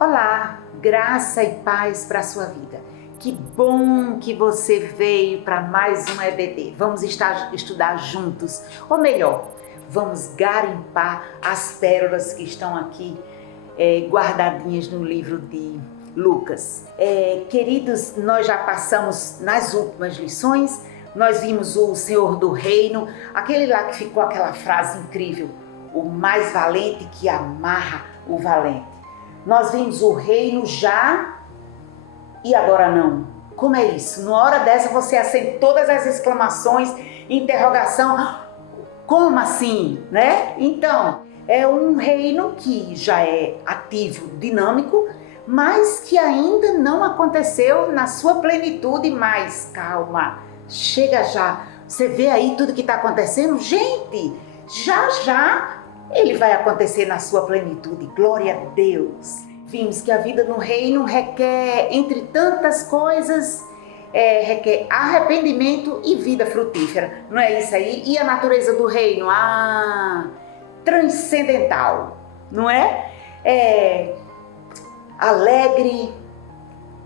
Olá, graça e paz para a sua vida. Que bom que você veio para mais um EBD. Vamos estudar juntos, ou melhor, vamos garimpar as pérolas que estão aqui guardadinhas no livro de Lucas. Queridos, nós já passamos nas últimas lições, nós vimos o Senhor do Reino, aquele lá que ficou aquela frase incrível, o mais valente que amarra o valente. Nós vimos o reino já e agora não. Como é isso? Numa hora dessa você acende todas as exclamações, interrogação. Como assim, né? Então, é um reino que já é ativo, dinâmico, mas que ainda não aconteceu na sua plenitude. Mas calma, chega já. Você vê aí tudo que está acontecendo? Gente, já ele vai acontecer na sua plenitude. Glória a Deus. Vimos que a vida no reino requer, entre tantas coisas, requer arrependimento e vida frutífera. Não é isso aí? E a natureza do reino? Transcendental, não é? Alegre,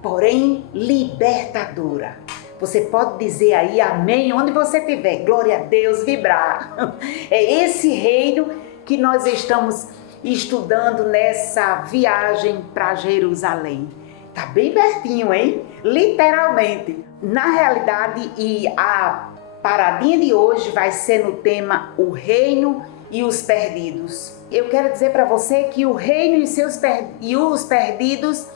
porém libertadora. Você pode dizer aí amém onde você estiver. Glória a Deus, vibrar. É esse reino que nós estamos estudando nessa viagem para Jerusalém. Tá bem pertinho, hein? Literalmente. Na realidade, e a paradinha de hoje vai ser no tema o reino e os perdidos. Eu quero dizer para você que o reino e os perdidos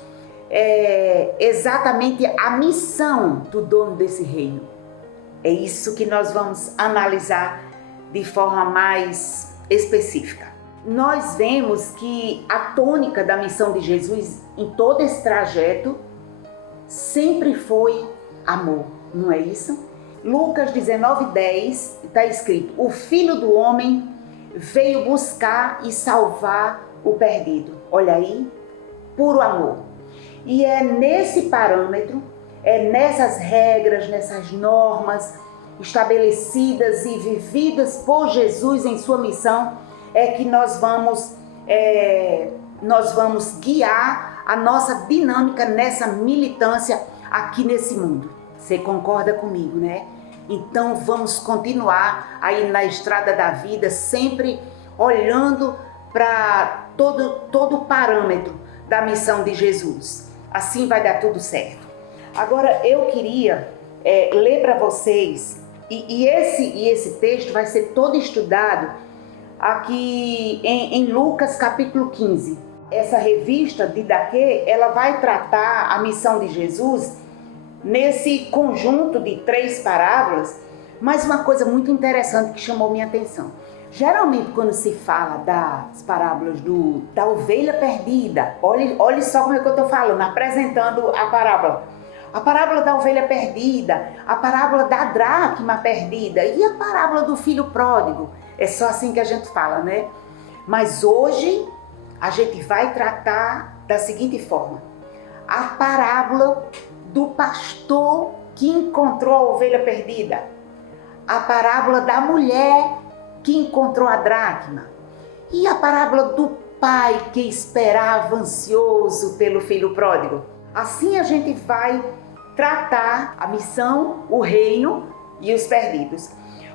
é exatamente a missão do dono desse reino. É isso que nós vamos analisar de forma mais específica. Nós vemos que a tônica da missão de Jesus em todo esse trajeto sempre foi amor, não é isso? Lucas 19:10 está escrito: o Filho do Homem veio buscar e salvar o perdido. Olha aí, puro amor. E é nesse parâmetro, é nessas regras, nessas normas estabelecidas e vividas por Jesus em sua missão, é que nós vamos guiar a nossa dinâmica nessa militância aqui nesse mundo. Você concorda comigo, né? Então vamos continuar aí na estrada da vida, sempre olhando para todo o parâmetro da missão de Jesus. Assim vai dar tudo certo. Agora eu queria ler para vocês, e esse texto vai ser todo estudado aqui em Lucas capítulo 15. Essa revista Didaquê, ela vai tratar a missão de Jesus nesse conjunto de 3 parábolas, mas uma coisa muito interessante que chamou minha atenção. Geralmente quando se fala das parábolas da ovelha perdida, olhe só como é que eu estou falando, apresentando a parábola da ovelha perdida, a parábola da dracma perdida e a parábola do filho pródigo. É só assim que a gente fala, né? Mas hoje a gente vai tratar da seguinte forma: a parábola do pastor que encontrou a ovelha perdida, a parábola da mulher que encontrou a dracma e a parábola do pai que esperava ansioso pelo filho pródigo. Assim a gente vai tratar a missão, o reino e os perdidos.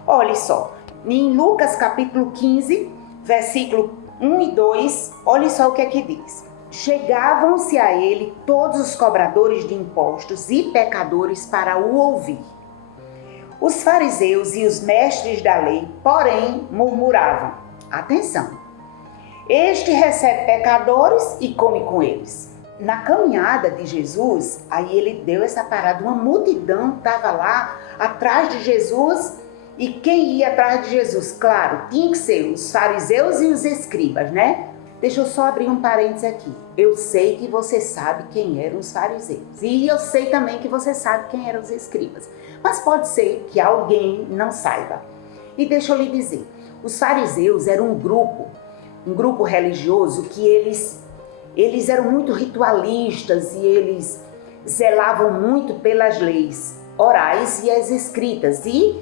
Olha só, em Lucas capítulo 15, versículo 1 e 2, olha só o que é que diz. Chegavam-se a ele todos os cobradores de impostos e pecadores para o ouvir. Os fariseus e os mestres da lei, porém, murmuravam. Atenção! Este recebe pecadores e come com eles. Na caminhada de Jesus, aí ele deu essa parada, uma multidão estava lá atrás de Jesus. E quem ia atrás de Jesus? Claro, tinha que ser os fariseus e os escribas, né? Deixa eu só abrir um parênteses aqui. Eu sei que você sabe quem eram os fariseus. E eu sei também que você sabe quem eram os escribas. Mas pode ser que alguém não saiba. E deixa eu lhe dizer, os fariseus eram um grupo religioso que eles eram muito ritualistas e eles zelavam muito pelas leis orais e as escritas. E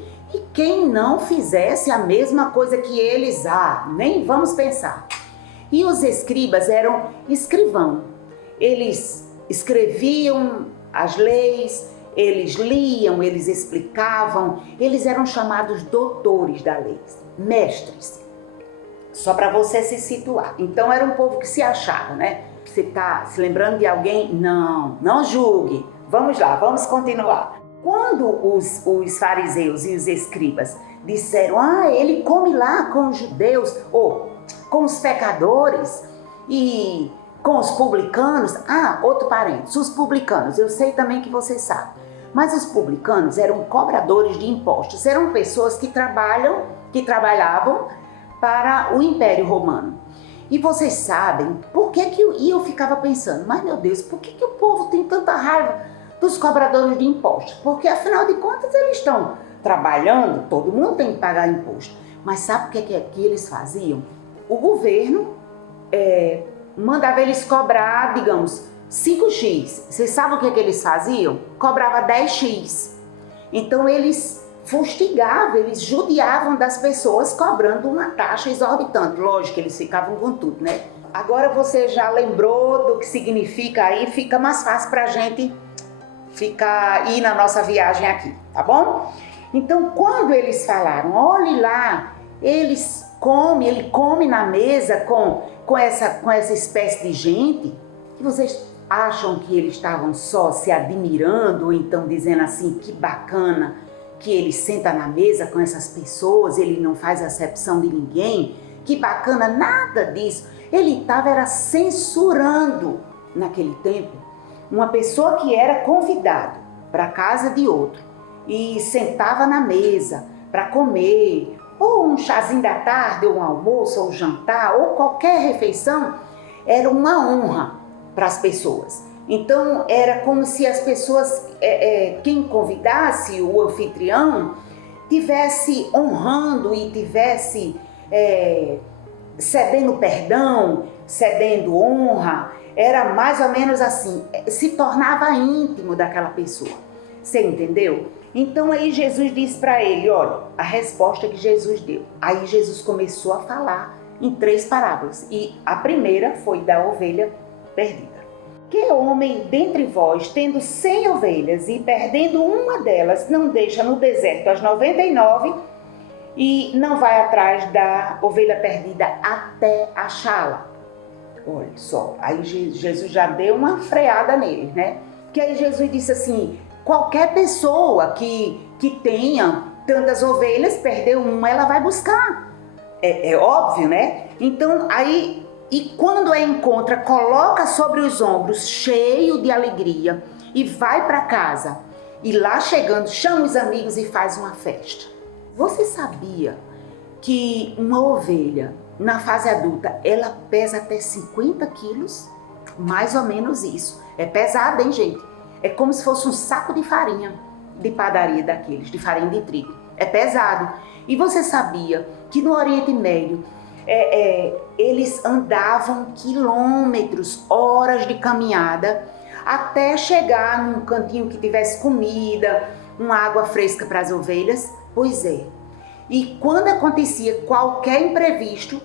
quem não fizesse a mesma coisa que eles, nem vamos pensar. E os escribas eram escrivão. eles escreviam as leis, eles liam, eles explicavam, eles eram chamados doutores da lei, mestres. Só para você se situar. Então era um povo que se achava, né? Você está se lembrando de alguém? Não julgue. Vamos lá, vamos continuar. Quando os fariseus e os escribas disseram, ele come lá com os judeus, ou com os pecadores e com os publicanos. Outro parênteses, os publicanos, eu sei também que vocês sabem, mas os publicanos eram cobradores de impostos, eram pessoas que trabalhavam para o Império Romano. E vocês sabem por que eu ficava pensando, mas meu Deus, por que o povo tem tanta raiva dos cobradores de impostos? Porque afinal de contas eles estão trabalhando, todo mundo tem que pagar imposto. Mas sabe o que eles faziam? O governo mandava eles cobrar, digamos, 5x. Vocês sabem o que eles faziam? Cobrava 10x. Então eles fustigavam, eles judiavam das pessoas cobrando uma taxa exorbitante. Lógico que eles ficavam com tudo, né? Agora você já lembrou do que significa aí, fica mais fácil pra gente ir na nossa viagem aqui, tá bom? Então quando eles falaram, olhe lá, ele come na mesa com essa espécie de gente, que vocês acham que eles estavam só se admirando, ou então dizendo assim, que bacana que ele senta na mesa com essas pessoas, ele não faz acepção de ninguém, que bacana, nada disso. Ele estava censurando, naquele tempo, uma pessoa que era convidada para a casa de outro e sentava na mesa para comer, ou um chazinho da tarde, ou um almoço, ou um jantar, ou qualquer refeição, era uma honra para as pessoas. Então era como se as pessoas, quem convidasse o anfitrião, tivesse honrando e tivesse cedendo perdão, cedendo honra. Era mais ou menos assim, se tornava íntimo daquela pessoa. Você entendeu? Então aí Jesus disse para ele, olha, a resposta que Jesus deu. Aí Jesus começou a falar em 3 parábolas. E a primeira foi da ovelha perdida. Que homem dentre vós, tendo 100 ovelhas e perdendo uma delas, não deixa no deserto as 99 e não vai atrás da ovelha perdida até achá-la? Olha só, aí Jesus já deu uma freada nele, né? Que aí Jesus disse assim, qualquer pessoa que tenha tantas ovelhas, perdeu uma, ela vai buscar. É óbvio, né? Então aí... E quando a encontra, coloca sobre os ombros, cheio de alegria, e vai para casa. E lá chegando, chama os amigos e faz uma festa. Você sabia que uma ovelha, na fase adulta, ela pesa até 50 quilos? Mais ou menos isso. É pesado, hein, gente? É como se fosse um saco de farinha de padaria daqueles, de farinha de trigo. É pesado. E você sabia que no Oriente Médio, eles andavam quilômetros, horas de caminhada, até chegar num cantinho que tivesse comida, uma água fresca para as ovelhas? Pois é. E quando acontecia qualquer imprevisto,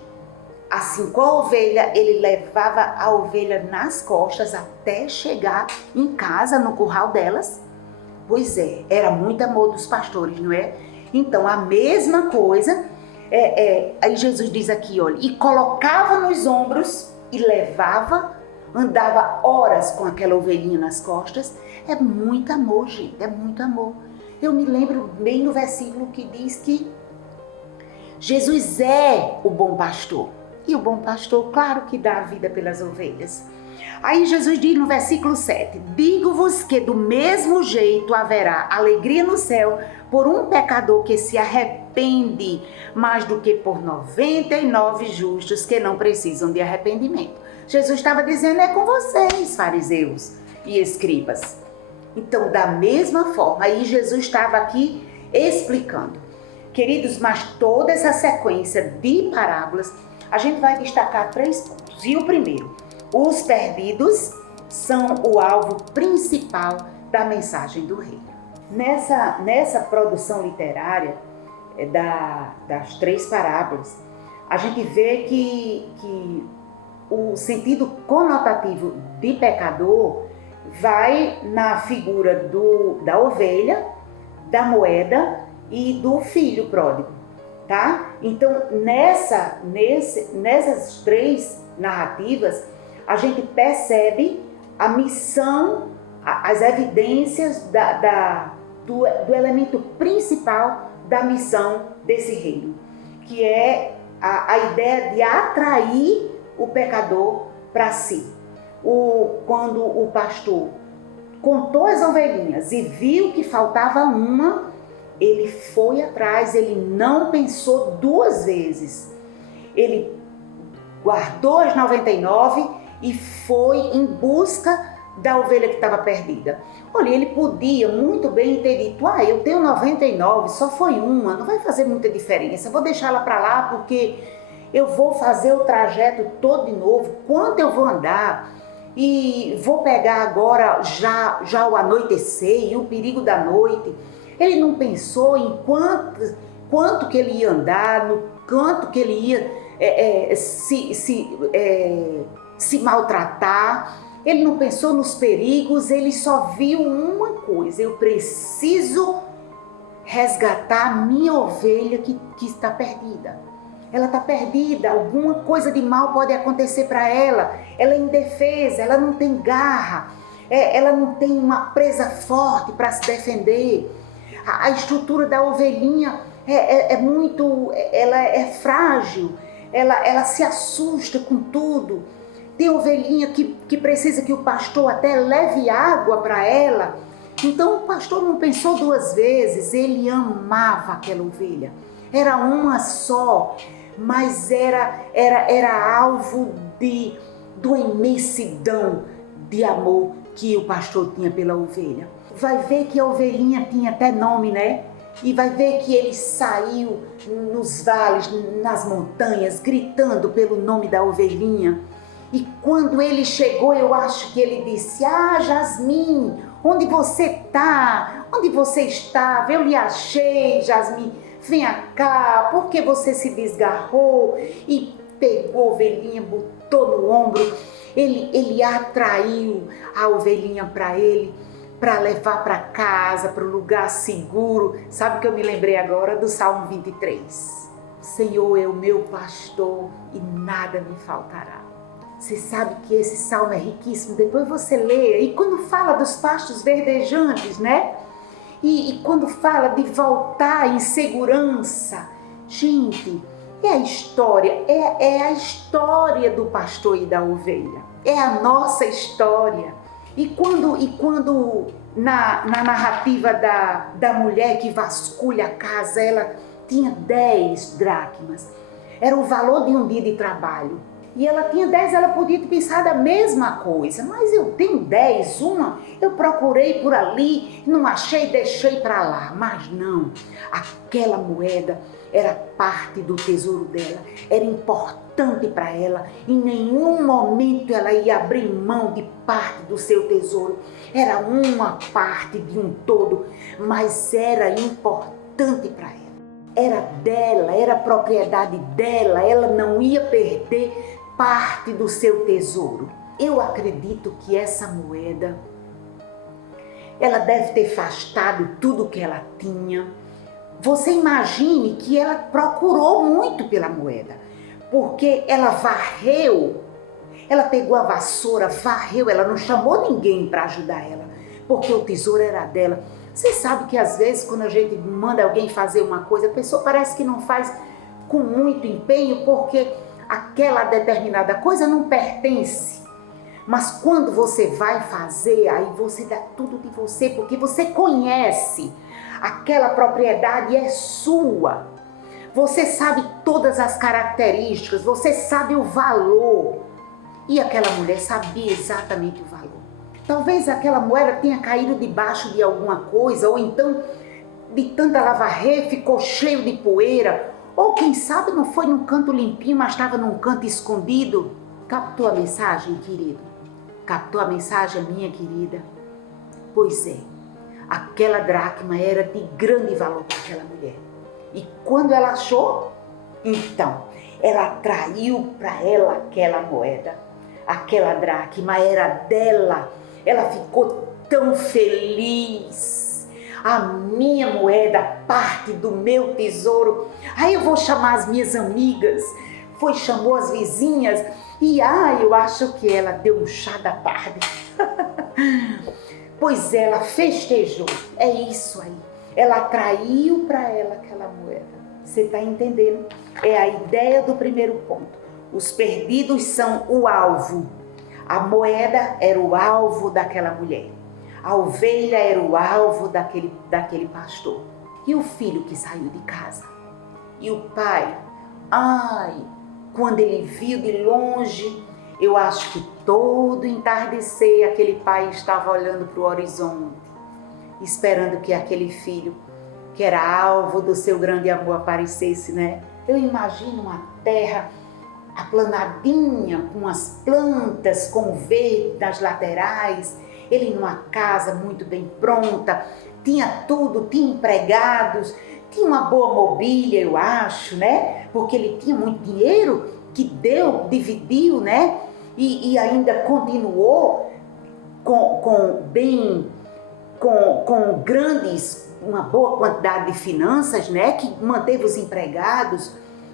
assim com a ovelha, ele levava a ovelha nas costas até chegar em casa, no curral delas. Pois é, era muito amor dos pastores, não é? Então a mesma coisa... aí Jesus diz aqui, olha, e colocava nos ombros e levava, andava horas com aquela ovelhinha nas costas. É muito amor, gente, é muito amor. Eu me lembro bem no versículo que diz que Jesus é o bom pastor. E o bom pastor, claro que dá a vida pelas ovelhas. Aí Jesus diz no versículo 7, digo-vos que do mesmo jeito haverá alegria no céu por um pecador que se arrepende, mais do que por 99 justos que não precisam de arrependimento. Jesus estava dizendo, é com vocês, fariseus e escribas. Então, da mesma forma, aí Jesus estava aqui explicando. Queridos, mas toda essa sequência de parábolas, a gente vai destacar 3 pontos. E o primeiro, os perdidos são o alvo principal da mensagem do reino. Nessa produção literária das 3 parábolas, a gente vê que o sentido conotativo de pecador vai na figura da ovelha, da moeda e do filho pródigo, tá? Então, nessas três narrativas, a gente percebe a missão, as evidências do elemento principal da missão desse reino, que é a ideia de atrair o pecador para si. Quando o pastor contou as ovelhinhas e viu que faltava uma, ele foi atrás, ele não pensou duas vezes. Ele guardou as 99 e foi em busca da ovelha que estava perdida. Olha, ele podia muito bem ter dito, eu tenho 99, só foi uma, não vai fazer muita diferença, vou deixar ela para lá porque eu vou fazer o trajeto todo de novo, quanto eu vou andar e vou pegar agora já o anoitecer e o perigo da noite. Ele não pensou em quanto que ele ia andar, no quanto que ele ia se maltratar. Ele não pensou nos perigos, ele só viu uma coisa: eu preciso resgatar a minha ovelha que está perdida. Ela está perdida, alguma coisa de mal pode acontecer para ela. Ela é indefesa, ela não tem garra, ela não tem uma presa forte para se defender. A estrutura da ovelhinha ela é frágil, ela se assusta com tudo. Tem ovelhinha que precisa que o pastor até leve água para ela. Então o pastor não pensou duas vezes, ele amava aquela ovelha. Era uma só, mas era alvo de uma imensidão de amor que o pastor tinha pela ovelha. Vai ver que a ovelhinha tinha até nome, né? E vai ver que ele saiu nos vales, nas montanhas, gritando pelo nome da ovelhinha. E quando ele chegou, eu acho que ele disse: Jasmin, onde você está? Onde você estava? Eu lhe achei, Jasmin. Venha cá, por que você se desgarrou? E pegou a ovelhinha, botou no ombro. Ele atraiu a ovelhinha para ele, para levar para casa, para o lugar seguro. Sabe o que eu me lembrei agora? Do Salmo 23. Senhor é o meu pastor e nada me faltará. Você sabe que esse salmo é riquíssimo, depois você lê. E quando fala dos pastos verdejantes, né? E quando fala de voltar em segurança, gente, é a história, é a história do pastor e da ovelha. É a nossa história. E quando na narrativa da mulher que vasculha a casa, ela tinha 10 dracmas. Era o valor de um dia de trabalho. E ela tinha 10, ela podia ter pensado a mesma coisa. Mas eu tenho 10, uma, eu procurei por ali, não achei, deixei para lá. Mas não, aquela moeda era parte do tesouro dela, era importante para ela. Em nenhum momento ela ia abrir mão de parte do seu tesouro. Era uma parte de um todo, mas era importante para ela. Era dela, era propriedade dela, ela não ia perder parte do seu tesouro. Eu acredito que essa moeda, ela deve ter afastado tudo que ela tinha. Você imagine que ela procurou muito pela moeda, porque ela varreu, ela pegou a vassoura, varreu, ela não chamou ninguém para ajudar ela, porque o tesouro era dela. Você sabe que às vezes quando a gente manda alguém fazer uma coisa, a pessoa parece que não faz com muito empenho, porque aquela determinada coisa não pertence. Mas quando você vai fazer, aí você dá tudo de você, porque você conhece, aquela propriedade é sua. Você sabe todas as características, você sabe o valor. E aquela mulher sabia exatamente o valor. Talvez aquela moeda tenha caído debaixo de alguma coisa, ou então de tanta ela varrer ficou cheio de poeira, ou quem sabe não foi num canto limpinho, mas estava num canto escondido. Captou a mensagem, querido? Captou a mensagem, minha querida? Pois é, aquela dracma era de grande valor para aquela mulher. E quando ela achou, então, ela atraiu para ela aquela moeda, aquela dracma era dela. Ela ficou tão feliz. A minha moeda, parte do meu tesouro. Aí eu vou chamar as minhas amigas. Chamou as vizinhas e eu acho que ela deu um chá da tarde. Pois ela festejou. É isso aí. Ela atraiu para ela aquela moeda. Você está entendendo? É a ideia do primeiro ponto. Os perdidos são o alvo. A moeda era o alvo daquela mulher. A ovelha era o alvo daquele pastor. E o filho que saiu de casa? E o pai? Quando ele viu de longe, eu acho que todo entardecer aquele pai estava olhando para o horizonte, esperando que aquele filho, que era alvo do seu grande amor, aparecesse, né? Eu imagino uma terra aplanadinha, com as plantas, com verde nas laterais, ele numa casa muito bem pronta, tinha tudo, tinha empregados, tinha uma boa mobília, eu acho, né? Porque ele tinha muito dinheiro que dividiu, né? E ainda continuou com uma boa quantidade de finanças, né? Que manteve os empregados,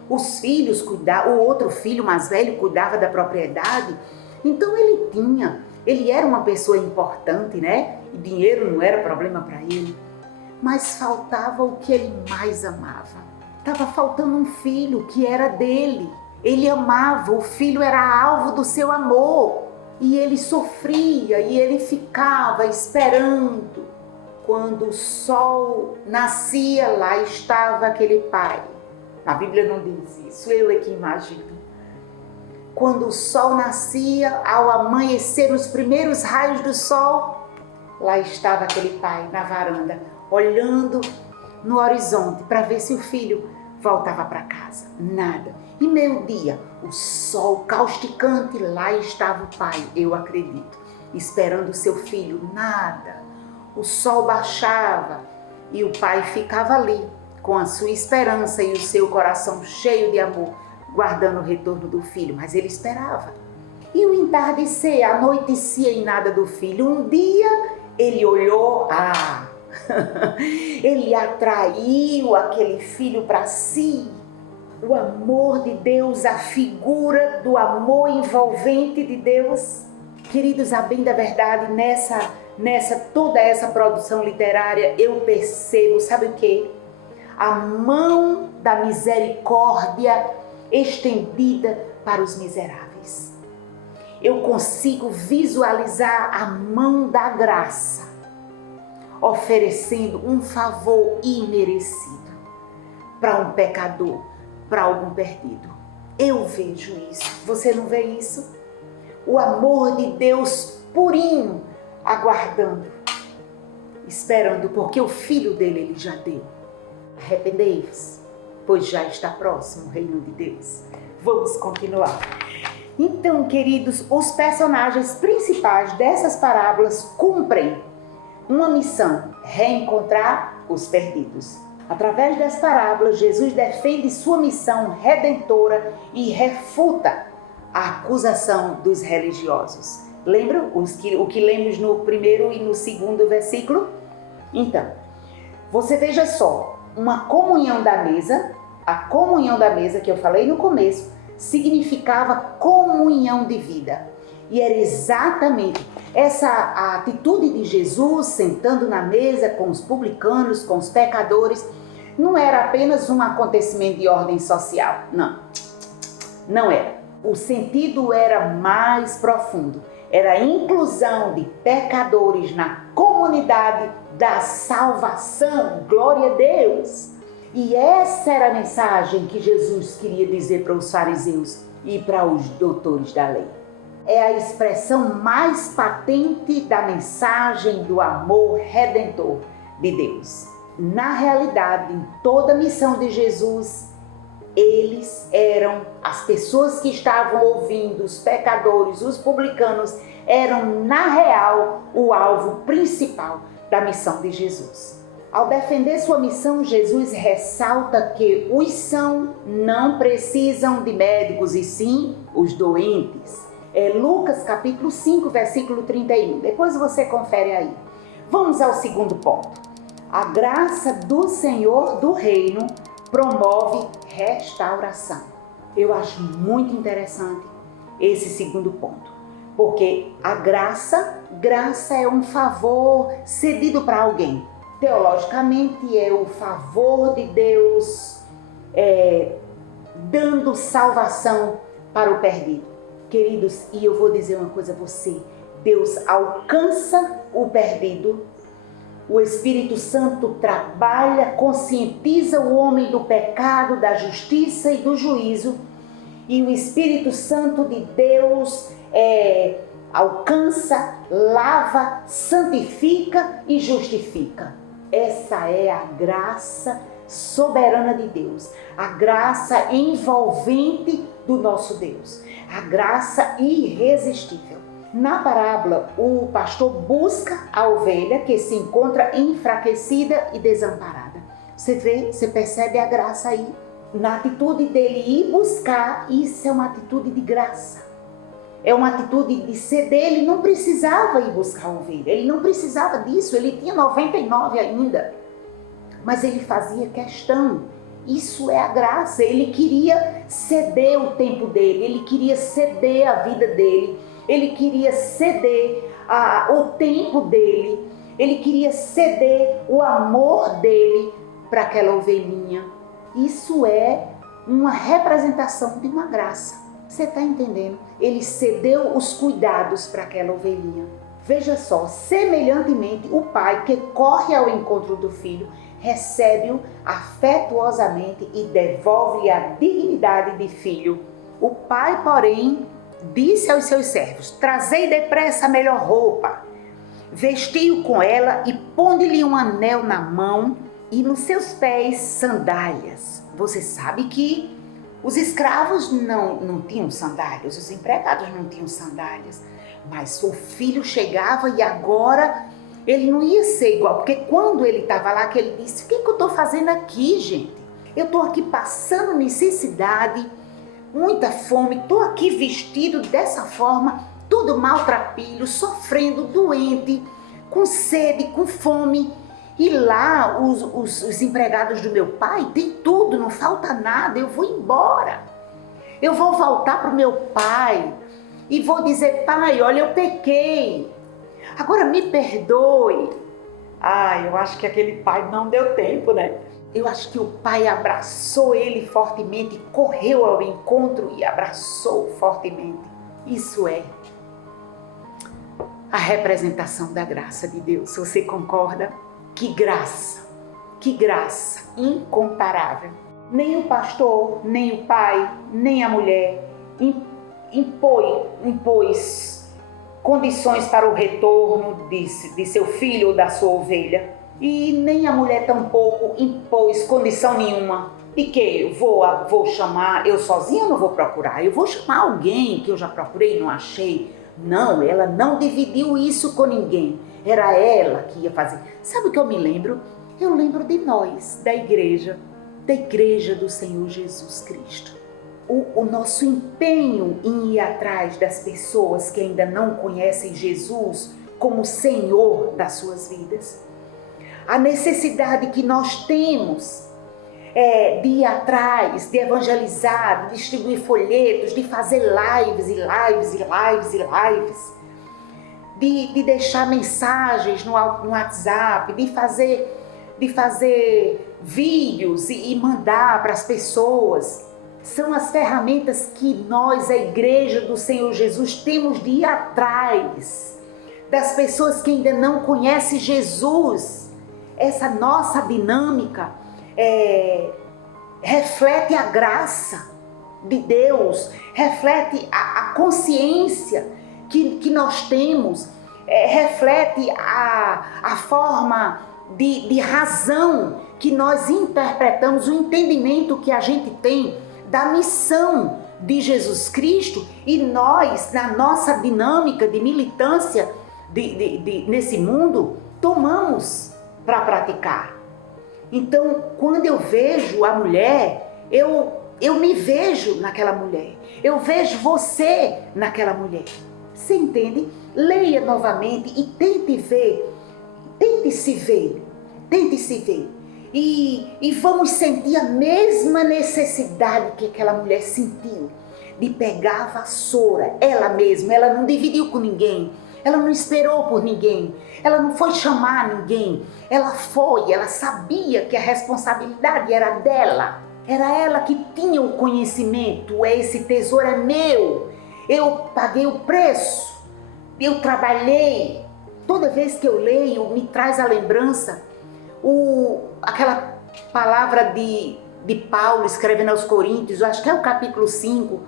os filhos cuidavam, o outro filho mais velho cuidava da propriedade. Então ele era uma pessoa importante, né? E dinheiro não era problema para ele. Mas faltava o que ele mais amava. Estava faltando um filho que era dele. Ele amava, o filho era alvo do seu amor. E ele sofria e ele ficava esperando. Quando o sol nascia, lá estava aquele pai. A Bíblia não diz isso, eu é que imagino. Quando o sol nascia, ao amanhecer, os primeiros raios do sol, lá estava aquele pai na varanda, olhando no horizonte para ver se o filho voltava para casa. Nada. E meio-dia, o sol causticante, lá estava o pai, eu acredito, esperando o seu filho. Nada. O sol baixava e o pai ficava ali, com a sua esperança e o seu coração cheio de amor, guardando o retorno do filho. Mas ele esperava. E o entardecer, anoitecia e nada do filho. Um dia ele olhou, ele atraiu aquele filho para si. O amor de Deus, a figura do amor envolvente de Deus. Queridos, a bem da verdade, toda essa produção literária, eu percebo, sabe o quê? A mão da misericórdia estendida para os miseráveis. Eu consigo visualizar a mão da graça oferecendo um favor imerecido para um pecador, para algum perdido. Eu vejo isso. Você não vê isso? O amor de Deus purinho, aguardando, esperando, porque o filho dele ele já deu. Arrependei-vos, pois já está próximo o reino de Deus. Vamos continuar. Então, queridos, os personagens principais dessas parábolas cumprem uma missão: reencontrar os perdidos. Através das parábolas, Jesus defende sua missão redentora e refuta a acusação dos religiosos. Lembram o que lemos no primeiro e no segundo versículo? Então, você veja só, uma comunhão da mesa, a comunhão da mesa que eu falei no começo, significava comunhão de vida. E era exatamente essa atitude de Jesus sentando na mesa com os publicanos, com os pecadores, não era apenas um acontecimento de ordem social, não era. O sentido era mais profundo, era a inclusão de pecadores na comunidade da salvação, glória a Deus. E essa era a mensagem que Jesus queria dizer para os fariseus e para os doutores da lei. É a expressão mais patente da mensagem do amor redentor de Deus. Na realidade, em toda a missão de Jesus, eles eram, as pessoas que estavam ouvindo, os pecadores, os publicanos, eram na real o alvo principal da missão de Jesus. Ao defender sua missão, Jesus ressalta que os sãos não precisam de médicos, e sim os doentes. É Lucas capítulo 5, versículo 31. Depois você confere aí. Vamos ao segundo ponto. A graça do Senhor do Reino promove restauração. Eu acho muito interessante esse segundo ponto, porque a graça é um favor cedido para alguém. Teologicamente é o favor de Deus dando salvação para o perdido. Queridos, e eu vou dizer uma coisa a você, Deus alcança o perdido, o Espírito Santo trabalha, conscientiza o homem do pecado, da justiça e do juízo, e o Espírito Santo de Deus alcança, lava, santifica e justifica. Essa é a graça soberana de Deus, a graça envolvente do nosso Deus, a graça irresistível. Na parábola, o pastor busca a ovelha que se encontra enfraquecida e desamparada. Você percebe a graça aí? Na atitude dele ir buscar, isso é uma atitude de graça. É uma atitude de ceder. Ele não precisava ir buscar a ovelha, ele não precisava disso, ele tinha 99 ainda. Mas ele fazia questão. Isso é a graça. Ele queria ceder o tempo dele, ele queria ceder a vida dele, ele queria ceder o tempo dele, ele queria ceder o amor dele para aquela ovelhinha. Isso é uma representação de uma graça. Você está entendendo? Ele cedeu os cuidados para aquela ovelhinha. Veja só, semelhantemente, o pai que corre ao encontro do filho recebe-o afetuosamente e devolve-lhe a dignidade de filho. O pai, porém, disse aos seus servos: trazei depressa a melhor roupa, vestiu com ela e ponde-lhe um anel na mão e nos seus pés sandálias. Você sabe que os escravos não tinham sandálias, os empregados não tinham sandálias, mas o filho chegava e agora ele não ia ser igual, porque quando ele estava lá, que ele disse: o que eu estou fazendo aqui, gente? Eu estou aqui passando necessidade, muita fome, estou aqui vestido dessa forma, todo maltrapilho, sofrendo, doente, com sede, com fome. E lá os empregados do meu pai têm tudo, não falta nada, eu vou embora. Eu vou voltar para o meu pai e vou dizer: pai, olha, eu pequei, agora me perdoe. Eu acho que aquele pai não deu tempo, né? Eu acho que o pai abraçou ele fortemente, correu ao encontro e abraçou fortemente. Isso é a representação da graça de Deus. Você concorda? Que graça incomparável. Nem o pastor, nem o pai, nem a mulher impôs condições para o retorno de seu filho ou da sua ovelha. E nem a mulher tampouco impôs condição nenhuma. De que eu vou chamar, eu sozinha não vou procurar, eu vou chamar alguém que eu já procurei e não achei. Não, ela não dividiu isso com ninguém. Era ela que ia fazer. Sabe o que eu me lembro? Eu lembro de nós, da igreja do Senhor Jesus Cristo. O nosso empenho em ir atrás das pessoas que ainda não conhecem Jesus como Senhor das suas vidas. A necessidade que nós temos de ir atrás, de evangelizar, de distribuir folhetos, de fazer lives e lives e lives e lives, de deixar mensagens no WhatsApp, de fazer vídeos e mandar para as pessoas. São as ferramentas que nós, a igreja do Senhor Jesus, temos de ir atrás das pessoas que ainda não conhecem Jesus. Essa nossa dinâmica reflete a graça de Deus, reflete a consciência que nós temos, reflete a forma de razão que nós interpretamos, o entendimento que a gente tem da missão de Jesus Cristo, e nós, na nossa dinâmica de militância nesse mundo, tomamos para praticar. Então, quando eu vejo a mulher, eu me vejo naquela mulher. Eu vejo você naquela mulher. Você entende? Leia novamente e tente ver. Tente se ver. Tente se ver. E vamos sentir a mesma necessidade que aquela mulher sentiu. De pegar a vassoura, ela mesma. Ela não dividiu com ninguém. Ela não esperou por ninguém. Ela não foi chamar ninguém. Ela foi, ela sabia que a responsabilidade era dela. Era ela que tinha o conhecimento. Esse tesouro é meu. Eu paguei o preço. Eu trabalhei. Toda vez que eu leio, me traz a lembrança. Aquela palavra de Paulo escrevendo aos Coríntios, eu acho que é o capítulo 5,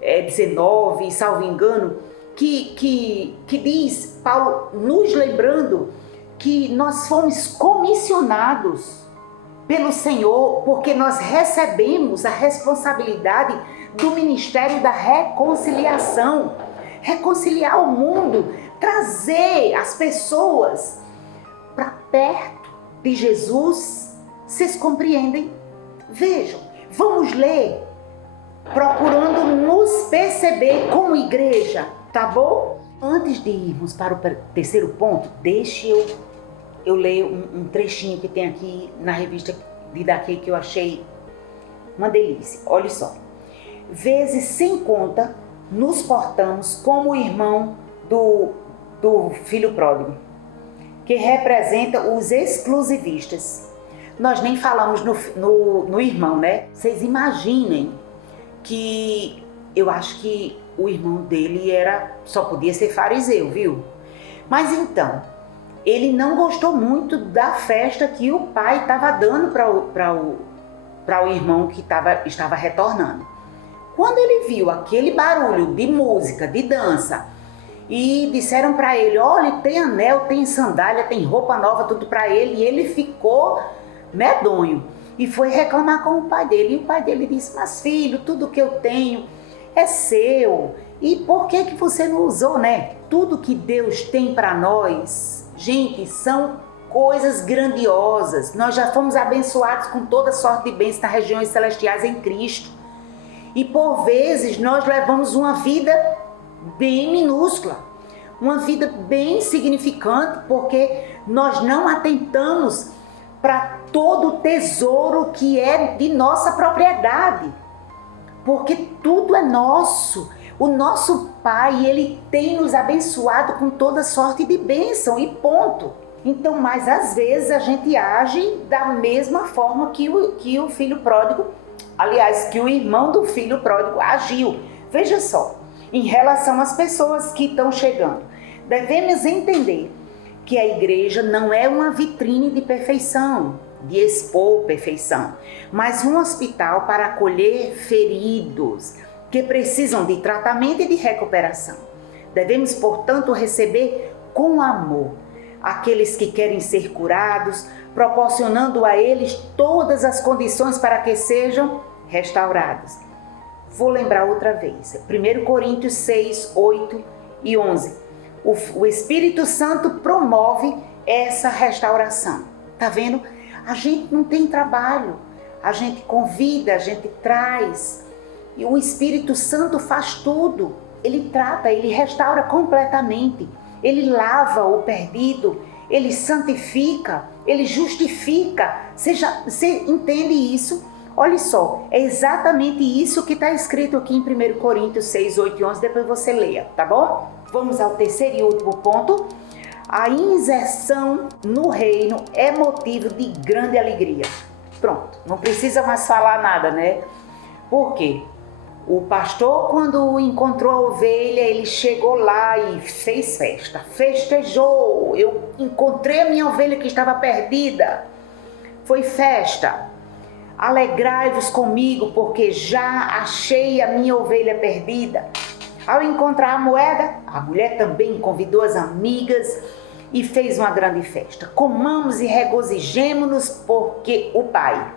19, salvo engano, que diz, Paulo nos lembrando que nós fomos comissionados pelo Senhor, porque nós recebemos a responsabilidade do ministério da reconciliação, reconciliar o mundo, trazer as pessoas para perto de Jesus. Vocês compreendem? Vejam, vamos ler, procurando nos perceber como igreja, tá bom? Antes de irmos para o terceiro ponto, deixe eu ler um trechinho que tem aqui na revista de daqui que eu achei uma delícia. Olha só. Vezes sem conta nos portamos como o irmão do filho pródigo, que representa os exclusivistas. Nós nem falamos no irmão, né? Vocês imaginem que eu acho que o irmão dele só podia ser fariseu, viu? Mas então, ele não gostou muito da festa que o pai estava dando para o irmão que estava retornando. Quando ele viu aquele barulho de música, de dança, e disseram para ele, olha, tem anel, tem sandália, tem roupa nova, tudo para ele, e ele ficou medonho e foi reclamar com o pai dele. E o pai dele disse, mas filho, tudo que eu tenho é seu, e por que você não usou, né? Tudo que Deus tem para nós, gente, são coisas grandiosas. Nós já fomos abençoados com toda sorte de bênçãos nas regiões celestiais em Cristo, e por vezes nós levamos uma vida bem minúscula, uma vida bem insignificante, porque nós não atentamos para todo o tesouro que é de nossa propriedade, porque tudo é nosso. O nosso Pai, Ele tem nos abençoado com toda sorte de bênção e ponto. Então, mas às vezes a gente age da mesma forma que o filho pródigo, aliás, que o irmão do filho pródigo agiu. Veja só, em relação às pessoas que estão chegando, devemos entender que a igreja não é uma vitrine de perfeição, de expor perfeição, mas um hospital para acolher feridos que precisam de tratamento e de recuperação. Devemos, portanto, receber com amor aqueles que querem ser curados, proporcionando a eles todas as condições para que sejam restaurados. Vou lembrar outra vez, 1 Coríntios 6, 8 e 11. O Espírito Santo promove essa restauração. Tá vendo? A gente não tem trabalho, a gente convida, a gente traz. E o Espírito Santo faz tudo. Ele trata, ele restaura completamente. Ele lava o perdido, ele santifica, ele justifica. Você entende isso? Olha só, é exatamente isso que está escrito aqui em 1 Coríntios 6, 8 e 11, depois você leia, tá bom? Vamos ao terceiro e último ponto. A inserção no reino é motivo de grande alegria. Pronto, não precisa mais falar nada, né? Por quê? O pastor, quando encontrou a ovelha, ele chegou lá e fez festa, festejou. Eu encontrei a minha ovelha que estava perdida. Foi festa. Alegrai-vos comigo, porque já achei a minha ovelha perdida. Ao encontrar a moeda, a mulher também convidou as amigas e fez uma grande festa. Comamos e regozijemo-nos porque o Pai.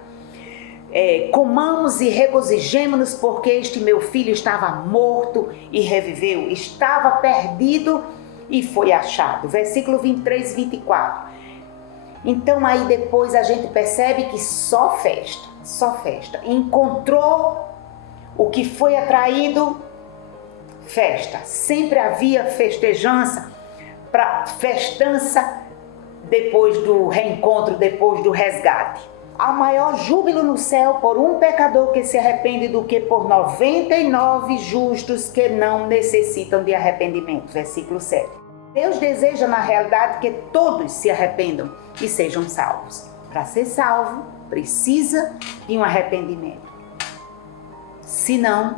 Comamos e regozijemo-nos porque este meu filho estava morto e reviveu, estava perdido e foi achado. Versículo 23 e 24. Então aí depois a gente percebe que só festa, só festa. Encontrou o que foi atraído, festa. Sempre havia festejança, festança depois do reencontro, depois do resgate. Há maior júbilo no céu por um pecador que se arrepende do que por 99 justos que não necessitam de arrependimento. Versículo 7. Deus deseja, na realidade, que todos se arrependam e sejam salvos. Para ser salvo, precisa de um arrependimento. Senão,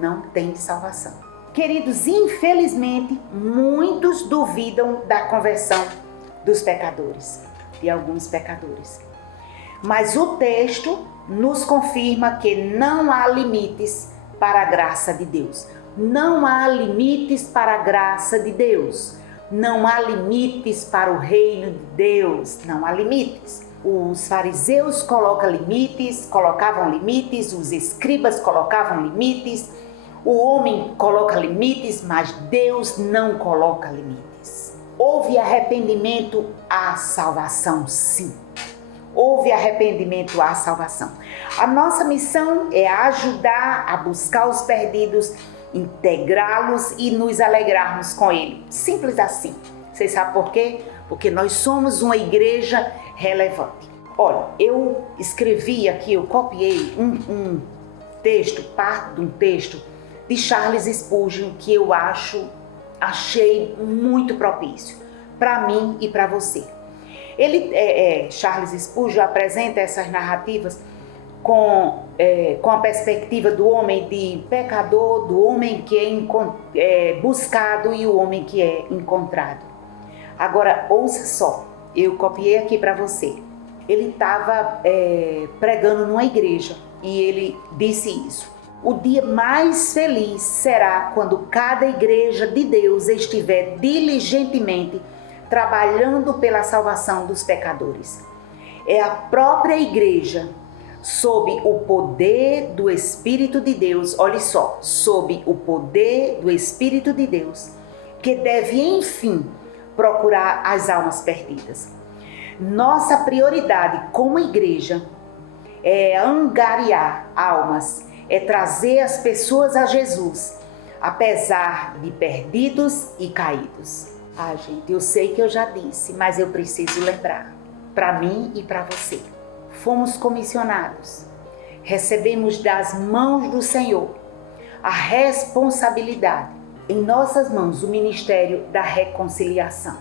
não tem salvação. Queridos, infelizmente, muitos duvidam da conversão dos pecadores, de alguns pecadores. Mas o texto nos confirma que não há limites para a graça de Deus. Não há limites para a graça de Deus. Não há limites para o reino de Deus. Não há limites. Os fariseus colocavam limites, os escribas colocavam limites, o homem coloca limites, mas Deus não coloca limites. Houve arrependimento à salvação, sim. Houve arrependimento à salvação. A nossa missão é ajudar a buscar os perdidos, integrá-los e nos alegrarmos com ele. Simples assim. Vocês sabem por quê? Porque nós somos uma igreja relevante. Olha, eu escrevi aqui, eu copiei um texto, parte de um texto de Charles Spurgeon que eu achei muito propício para mim e para você. Charles Spurgeon apresenta essas narrativas com a perspectiva do homem de pecador, do homem que é buscado e o homem que é encontrado. Agora, ouça só, eu copiei aqui para você. Ele estava pregando numa igreja e ele disse isso. O dia mais feliz será quando cada igreja de Deus estiver diligentemente trabalhando pela salvação dos pecadores. É a própria igreja, sob o poder do Espírito de Deus, olha só, sob o poder do Espírito de Deus, que deve, enfim, procurar as almas perdidas. Nossa prioridade como igreja é angariar almas, é trazer as pessoas a Jesus, apesar de perdidos e caídos. Ah, gente, eu sei que eu já disse, mas eu preciso lembrar, para mim e para você. Fomos comissionados, recebemos das mãos do Senhor a responsabilidade, em nossas mãos, o ministério da reconciliação.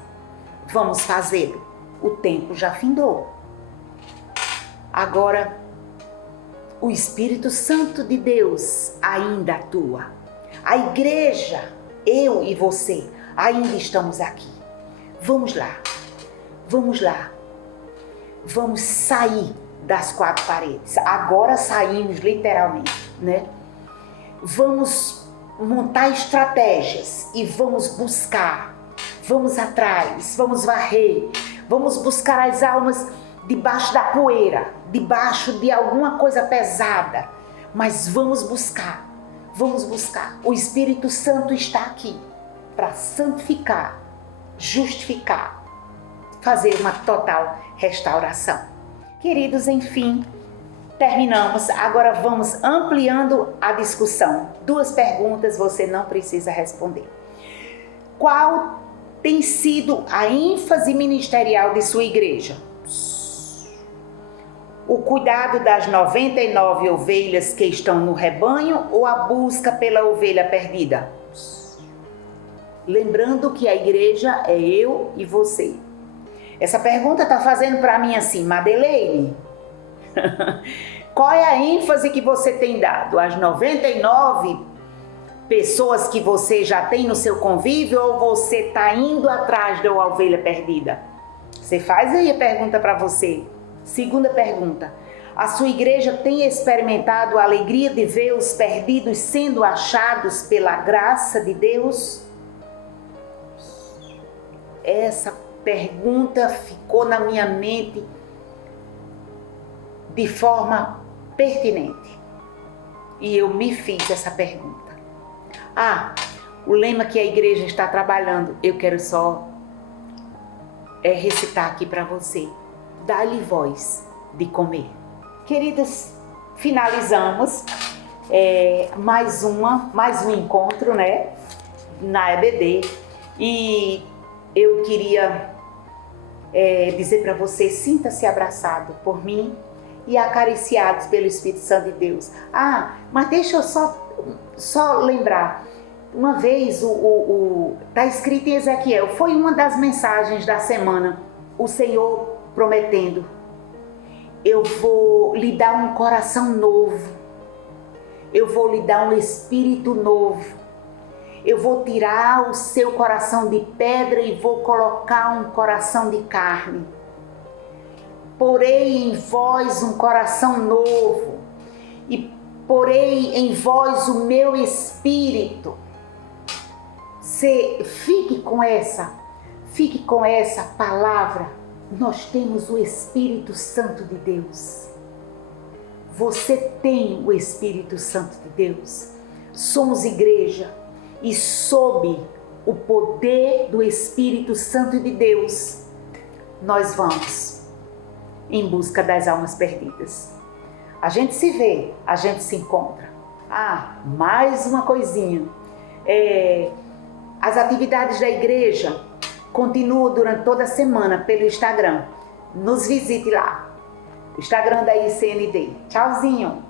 Vamos fazê-lo. O tempo já findou. Agora, o Espírito Santo de Deus ainda atua. A igreja, eu e você, ainda estamos aqui. Vamos lá, vamos lá. Vamos sair das quatro paredes. Agora saímos literalmente, né? Vamos montar estratégias e vamos buscar. Vamos atrás, vamos varrer. Vamos buscar as almas debaixo da poeira, debaixo de alguma coisa pesada. Mas vamos buscar, vamos buscar. O Espírito Santo está aqui para santificar, justificar, fazer uma total restauração. Queridos, enfim, terminamos. Agora vamos ampliando a discussão. 2 perguntas você não precisa responder. Qual tem sido a ênfase ministerial de sua igreja? O cuidado das 99 ovelhas que estão no rebanho ou a busca pela ovelha perdida? Lembrando que a igreja é eu e você. Essa pergunta está fazendo para mim assim, Madeleine, qual é a ênfase que você tem dado? As 99 pessoas que você já tem no seu convívio ou você está indo atrás da ovelha perdida? Você faz aí a pergunta para você. Segunda pergunta, a sua igreja tem experimentado a alegria de ver os perdidos sendo achados pela graça de Deus? Essa pergunta ficou na minha mente de forma pertinente. E eu me fiz essa pergunta. O lema que a igreja está trabalhando, eu quero só recitar aqui para você. dá-lhe voz de comer. Queridas, finalizamos mais um encontro, né, na EBD, e eu queria dizer para você: sinta-se abraçado por mim e acariciados pelo Espírito Santo de Deus. Mas deixa eu só lembrar, uma vez está escrito em Ezequiel, foi uma das mensagens da semana, o Senhor prometendo: eu vou lhe dar um coração novo, eu vou lhe dar um espírito novo, eu vou tirar o seu coração de pedra e vou colocar um coração de carne. Porei em vós um coração novo e porei em vós o meu espírito. Fique com essa palavra. Nós temos o Espírito Santo de Deus. Você tem o Espírito Santo de Deus. Somos igreja e sob o poder do Espírito Santo de Deus, nós vamos em busca das almas perdidas. A gente se vê, a gente se encontra. Mais uma coisinha. As atividades da igreja continuam durante toda a semana pelo Instagram. Nos visite lá. O Instagram da ICND. Tchauzinho!